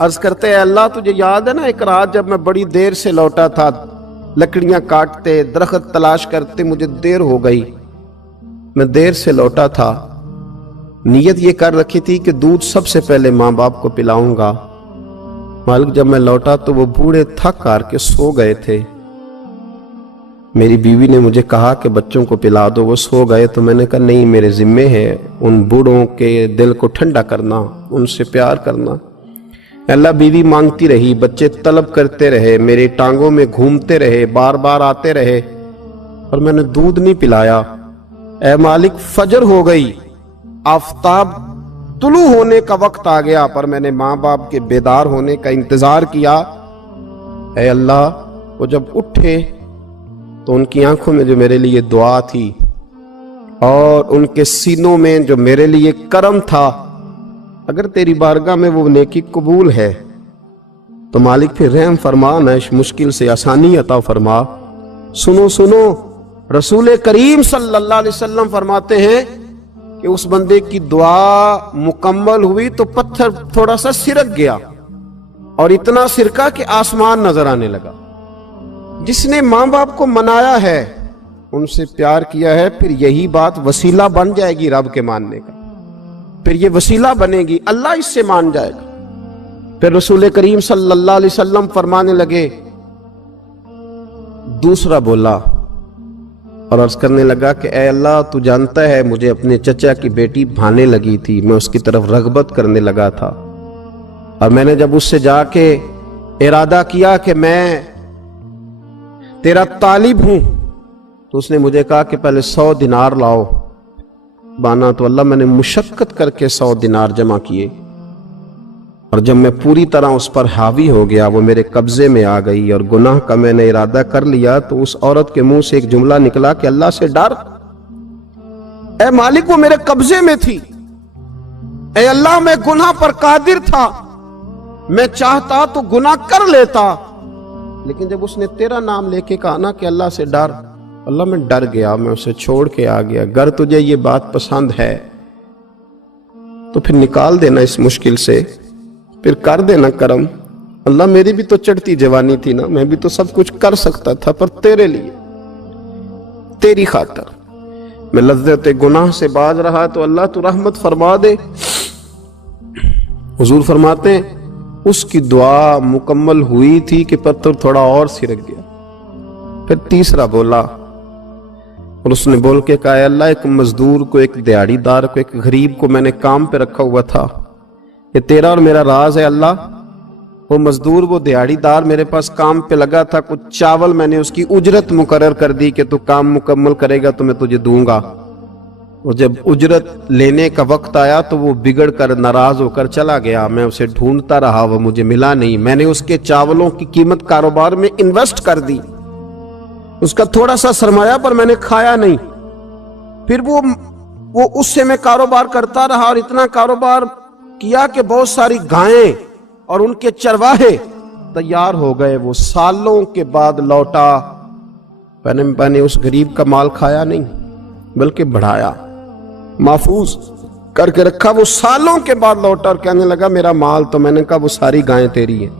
عرض کرتے ہیں اللہ تجھے یاد ہے نا ایک رات جب میں بڑی دیر سے لوٹا تھا، لکڑیاں کاٹتے درخت تلاش کرتے مجھے دیر ہو گئی، میں دیر سے لوٹا تھا، نیت یہ کر رکھی تھی کہ دودھ سب سے پہلے ماں باپ کو پلاؤں گا، مالک جب میں لوٹا تو وہ بوڑھے تھک ہار کے سو گئے تھے، میری بیوی نے مجھے کہا کہ بچوں کو پلا دو، وہ سو گئے، تو میں نے کہا نہیں میرے ذمے ہے ان بوڑھوں کے دل کو ٹھنڈا کرنا، ان سے پیار کرنا۔ اللہ بیوی مانگتی رہی، بچے طلب کرتے رہے، میری ٹانگوں میں گھومتے رہے، بار بار آتے رہے، اور میں نے دودھ نہیں پلایا۔ اے مالک فجر ہو گئی، آفتاب طلوع ہونے کا وقت آ گیا، پر میں نے ماں باپ کے بیدار ہونے کا انتظار کیا۔ اے اللہ وہ جب اٹھے تو ان کی آنکھوں میں جو میرے لیے دعا تھی اور ان کے سینوں میں جو میرے لیے کرم تھا، اگر تیری بارگاہ میں وہ نیکی قبول ہے تو مالک پھر رحم فرما، نہ اس مشکل سے آسانی عطا فرما۔ سنو سنو، رسول کریم صلی اللہ علیہ وسلم فرماتے ہیں کہ اس بندے کی دعا مکمل ہوئی تو پتھر تھوڑا سا سرک گیا، اور اتنا سرکا کہ آسمان نظر آنے لگا۔ جس نے ماں باپ کو منایا ہے، ان سے پیار کیا ہے، پھر یہی بات وسیلہ بن جائے گی رب کے ماننے کا، پھر یہ وسیلہ بنے گی، اللہ اس سے مان جائے گا۔ پھر رسول کریم صلی اللہ علیہ وسلم فرمانے لگے، دوسرا بولا اور عرض کرنے لگا کہ اے اللہ تو جانتا ہے مجھے اپنے چچا کی بیٹی بھانے لگی تھی، میں اس کی طرف رغبت کرنے لگا تھا، اور میں نے جب اس سے جا کے ارادہ کیا کہ میں تیرا طالب ہوں، تو اس نے مجھے کہا کہ پہلے 100 دینار لاؤ۔ بانا تو اللہ میں نے مشقت کر کے 100 دینار جمع کیے، اور جب میں پوری طرح اس پر حاوی ہو گیا، وہ میرے قبضے میں آ گئی اور گناہ کا میں نے ارادہ کر لیا، تو اس عورت کے منہ سے ایک جملہ نکلا کہ اللہ سے ڈر۔ اے مالک وہ میرے قبضے میں تھی، اے اللہ میں گناہ پر قادر تھا، میں چاہتا تو گناہ کر لیتا، لیکن جب اس نے تیرا نام لے کے کہا نا کہ اللہ سے ڈر، اللہ میں ڈر گیا، میں اسے چھوڑ کے آ گیا۔ اگر تجھے یہ بات پسند ہے تو پھر نکال دینا اس مشکل سے، پھر کر دینا کرم۔ اللہ میری بھی تو چڑھتی جوانی تھی نا، میں بھی تو سب کچھ کر سکتا تھا، پر تیرے لیے، تیری خاطر میں لذت گناہ سے باز رہا، تو اللہ تو رحمت فرما دے۔ حضور فرماتے ہیں اس کی دعا مکمل ہوئی تھی کہ پتھر تھوڑا اور سرک گیا۔ پھر تیسرا بولا اور اس نے بول کے کہا، اے اللہ ایک مزدور کو، ایک دیہڑی دار کو، ایک غریب کو میں نے کام پہ رکھا ہوا تھا، یہ تیرا اور میرا راز ہے اللہ۔ وہ مزدور، وہ دیہڑی دار میرے پاس کام پہ لگا تھا، کچھ چاول میں نے اس کی اجرت مقرر کر دی کہ تو کام مکمل کرے گا تو میں تجھے دوں گا، اور جب اجرت لینے کا وقت آیا تو وہ بگڑ کر ناراض ہو کر چلا گیا، میں اسے ڈھونڈتا رہا، وہ مجھے ملا نہیں، میں نے اس کے چاولوں کی قیمت کاروبار میں انویسٹ کر دی، اس کا تھوڑا سا سرمایہ پر میں نے کھایا نہیں، پھر وہ اس سے میں کاروبار کرتا رہا، اور اتنا کاروبار کیا کہ بہت ساری گائیں اور ان کے چرواہے تیار ہو گئے، وہ سالوں کے بعد لوٹا، میں نے اس غریب کا مال کھایا نہیں بلکہ بڑھایا، محفوظ کر کے رکھا، وہ سالوں کے بعد لوٹا اور کہنے لگا میرا مال، تو میں نے کہا وہ ساری گائیں تیری ہیں،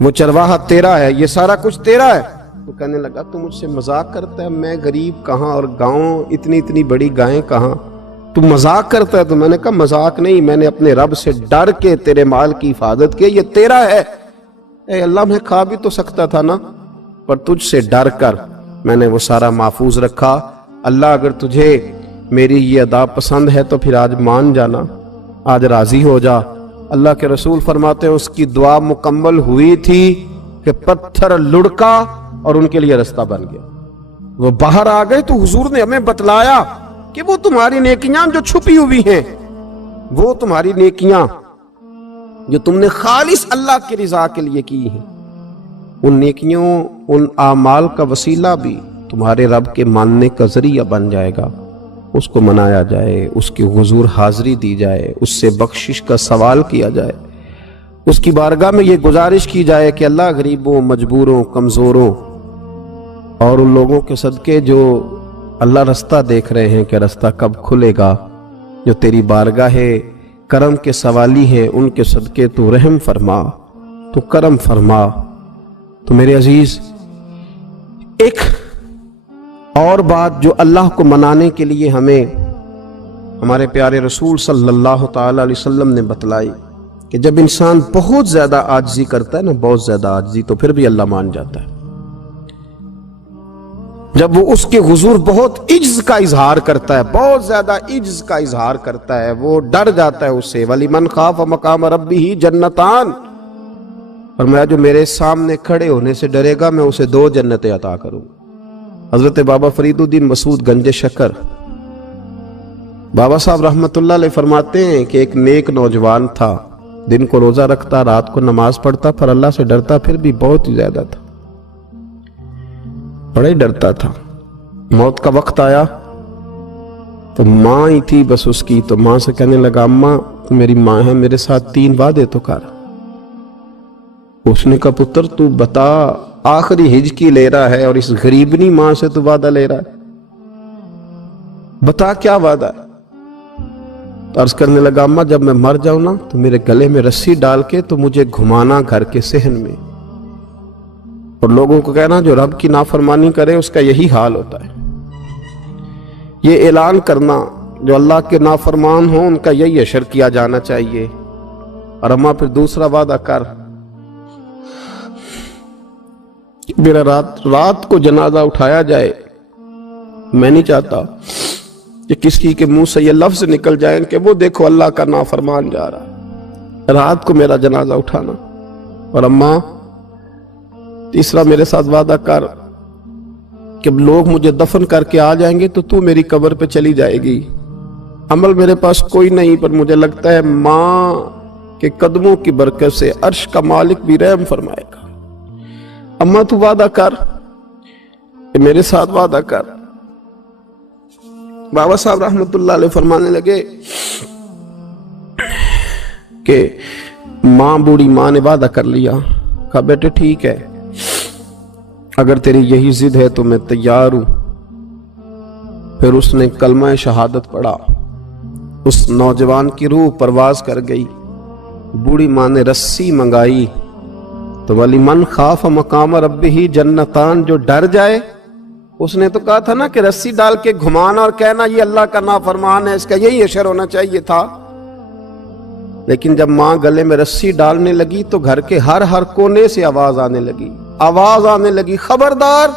وہ چرواہا تیرا ہے، یہ سارا کچھ تیرا ہے۔ تو کہنے لگا تو مجھ سے مذاق کرتا ہے، میں غریب کہاں اور گاؤں اتنی بڑی گائیں کہاں، تو مذاق کرتا ہے؟ تو میں نے کہا مذاق نہیں، میں نے اپنے رب سے ڈر کے تیرے مال کی حفاظت کی، یہ تیرا ہے۔ اے اللہ میں کھا بھی تو سکتا تھا نا، پر تجھ سے ڈر کر میں نے وہ سارا محفوظ رکھا۔ اللہ اگر تجھے میری یہ ادا پسند ہے تو پھر آج مان جانا، آج راضی ہو جا۔ اللہ کے رسول فرماتے ہیں اس کی دعا مکمل ہوئی تھی کہ پتھر لڑکا اور ان کے لیے رستہ بن گیا، وہ باہر آ گئے۔ تو حضور نے ہمیں بتلایا کہ وہ تمہاری نیکیاں جو چھپی ہوئی ہیں، وہ تمہاری نیکیاں جو تم نے خالص اللہ کی رضا کے لیے کی ہیں، ان نیکیوں، ان اعمال کا وسیلہ بھی تمہارے رب کے ماننے کا ذریعہ بن جائے گا، اس کو منایا جائے، اس کی حضور حاضری دی جائے، اس سے بخشش کا سوال کیا جائے، اس کی بارگاہ میں یہ گزارش کی جائے کہ اللہ غریبوں، مجبوروں، کمزوروں اور ان لوگوں کے صدقے جو اللہ رستہ دیکھ رہے ہیں کہ رستہ کب کھلے گا، جو تیری بارگاہ کرم کے سوالی ہیں، ان کے صدقے تو رحم فرما، تو کرم فرما۔ تو میرے عزیز، ایک اور بات جو اللہ کو منانے کے لیے ہمیں ہمارے پیارے رسول صلی اللہ تعالی علیہ وسلم نے بتلائی کہ جب انسان بہت زیادہ عاجزی کرتا ہے نا، بہت زیادہ عاجزی، تو پھر بھی اللہ مان جاتا ہے۔ جب وہ اس کے حضور بہت عجز کا اظہار کرتا ہے، بہت زیادہ عجز کا اظہار کرتا ہے، وہ ڈر جاتا ہے اس سے۔ وَلِمَنْ خَافَ مَقَامَ رَبِّهِ جَنَّتَانِ، فرمایا جو میرے سامنے کھڑے ہونے سے ڈرے گا میں اسے 2 جنتیں عطا کروں۔ حضرت بابا فرید الدین مسعود گنج شکر بابا صاحب رحمت اللہ علیہ فرماتے ہیں کہ ایک نیک نوجوان تھا، دن کو روزہ رکھتا، رات کو نماز پڑھتا، پر اللہ سے ڈرتا پھر بھی بہت ہی زیادہ تھا، بڑا ہی ڈرتا تھا۔ موت کا وقت آیا تو ماں ہی تھی بس اس کی، تو ماں سے کہنے لگا اماں تو میری ماں ہے، میرے ساتھ 3 وعدے تو کر۔ اس نے کہا پتر تو بتا، آخری ہج کی لے رہا ہے اور اس غریبنی ماں سے تو وعدہ لے رہا ہے، بتا کیا وعدہ ہے؟ تو عرض کرنے لگا اماں جب میں مر جاؤں نا تو میرے گلے میں رسی ڈال کے تو مجھے گھمانا گھر کے صحن میں، اور لوگوں کو کہنا جو رب کی نافرمانی کرے اس کا یہی حال ہوتا ہے۔ یہ اعلان کرنا جو اللہ کے نافرمان ہوں ان کا یہی اشر کیا جانا چاہیے۔ اور اماں پھر دوسرا وعدہ کر، میرا رات کو جنازہ اٹھایا جائے، میں نہیں چاہتا کہ کسی کے منہ سے یہ لفظ نکل جائیں کہ وہ دیکھو اللہ کا نافرمان جا رہا ہے، رات کو میرا جنازہ اٹھانا۔ اور اماں تیسرا میرے ساتھ وعدہ کر کہ لوگ مجھے دفن کر کے آ جائیں گے تو میری قبر پہ چلی جائے گی، عمل میرے پاس کوئی نہیں، پر مجھے لگتا ہے ماں کے قدموں کی برکت سے عرش کا مالک بھی رحم فرمائے گا۔ اماں تو وعدہ کر کہ میرے ساتھ وعدہ کر۔ بابا صاحب رحمت اللہ علیہ فرمانے لگے کہ ماں بوڑھی ماں نے وعدہ کر لیا، کہا بیٹے ٹھیک ہے، اگر تیری یہی ضد ہے تو میں تیار ہوں۔ پھر اس نے کلمہ شہادت پڑھا، اس نوجوان کی روح پرواز کر گئی، بوڑھی ماں نے رسی منگائی تو وَلِمَنْ خَافَ مَقَامَ رَبِّهِ جَنَّتَانِ، جو ڈر جائے، اس نے تو کہا تھا نا کہ رسی ڈال کے گھمانا اور کہنا یہ اللہ کا نافرمان ہے، اس کا یہی اشر ہونا چاہیے تھا۔ لیکن جب ماں گلے میں رسی ڈالنے لگی تو گھر کے ہر کونے سے آواز آنے لگی، خبردار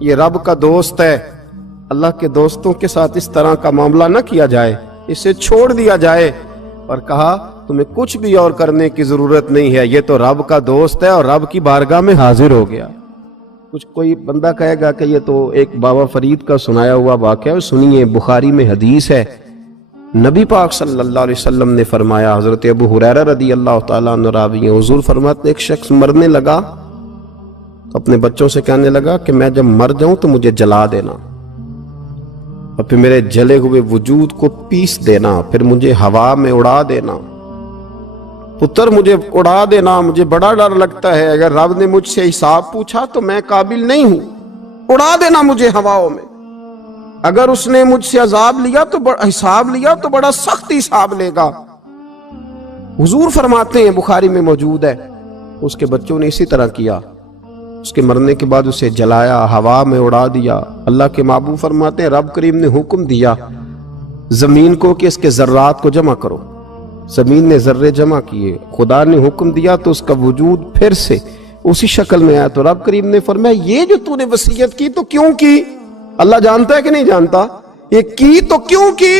یہ رب کا دوست ہے، اللہ کے دوستوں کے ساتھ اس طرح کا معاملہ نہ کیا جائے، اسے چھوڑ دیا جائے۔ اور کہا تمہیں کچھ بھی اور کرنے کی ضرورت نہیں ہے، یہ تو رب کا دوست ہے اور رب کی بارگاہ میں حاضر ہو گیا۔ کچھ کوئی بندہ کہے گا کہ یہ تو ایک بابا فرید کا سنایا ہوا واقعہ ہے، سنیے، بخاری میں حدیث ہے، نبی پاک صلی اللہ علیہ وسلم نے فرمایا، حضرت ابو ہریرہ رضی اللہ تعالیٰ عنہ راوی ہیں، حضور فرماتے ایک شخص مرنے لگا تو اپنے بچوں سے کہنے لگا کہ میں جب مر جاؤں تو مجھے جلا دینا، اور پھر میرے جلے ہوئے وجود کو پیس دینا، پھر مجھے ہوا میں اڑا دینا۔ پتر مجھے اڑا دینا، مجھے بڑا ڈر لگتا ہے، اگر رب نے مجھ سے حساب پوچھا تو میں قابل نہیں ہوں، اڑا دینا مجھے ہواؤں میں۔ اگر اس نے مجھ سے عذاب لیا تو حساب لیا تو بڑا سخت حساب لے گا۔ حضور فرماتے ہیں، بخاری میں موجود ہے، اس کے بچوں نے اسی طرح کیا، اس کے مرنے کے بعد اسے جلایا، ہوا میں اڑا دیا۔ اللہ کے محبوب فرماتے ہیں رب کریم نے حکم دیا زمین کو کہ اس کے ذرات کو جمع کرو، زمین نے ذرے جمع کیے، خدا نے حکم دیا تو اس کا وجود پھر سے اسی شکل میں آیا۔ تو رب کریم نے فرمایا یہ جو تو نے وصیت کی تو کیوں کی؟ اللہ جانتا ہے کہ نہیں جانتا؟ یہ کی تو کیوں کی؟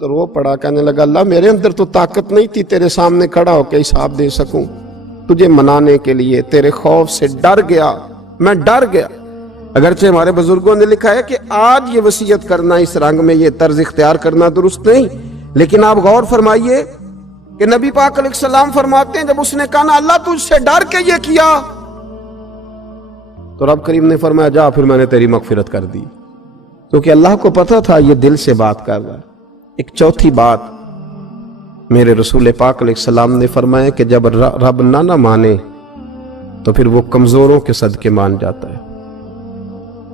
تو رو پڑا، کہنے لگا اللہ میرے اندر تو طاقت نہیں تھی تیرے سامنے کھڑا ہو کے حساب دے سکوں، تجھے منانے کے لیے تیرے خوف سے ڈر گیا، میں ڈر گیا۔ اگرچہ ہمارے بزرگوں نے لکھا ہے کہ آج یہ وصیت کرنا، اس رنگ میں یہ طرز اختیار کرنا درست نہیں، لیکن آپ غور فرمائیے کہ نبی پاک علیہ السلام فرماتے ہیں جب اس نے کہا نا اللہ تجھ سے ڈر کے یہ کیا، تو رب کریم نے فرمایا جا پھر میں نے تیری مغفرت کر دی، کیونکہ اللہ کو پتا تھا یہ دل سے بات کر رہا ہے۔ ایک چوتھی بات میرے رسول پاک علیہ السلام نے فرمایا کہ جب رب نہ مانے تو پھر وہ کمزوروں کے صدقے مان جاتا ہے۔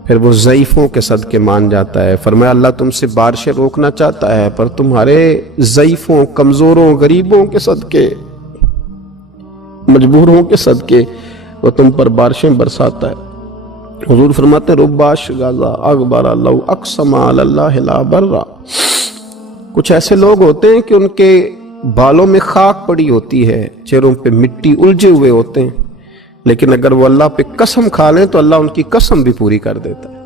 پھر وہ ضعیفوں کے صدقے مان جاتا ہے۔ فرمایا اللہ تم سے بارشیں روکنا چاہتا ہے، پر تمہارے ضعیفوں، کمزوروں، غریبوں کے صدقے، مجبوروں کے صدقے وہ تم پر بارشیں برساتا ہے۔ حضور فرماتے ہیں رب اشغاذا اغبر لو اقسم علی اللہ لا برا۔ کچھ ایسے لوگ ہوتے ہیں کہ ان کے بالوں میں خاک پڑی ہوتی ہے، چہروں پہ مٹی الجھے ہوئے ہوتے ہیں، لیکن اگر وہ اللہ پہ قسم کھا لیں تو اللہ ان کی قسم بھی پوری کر دیتا ہے۔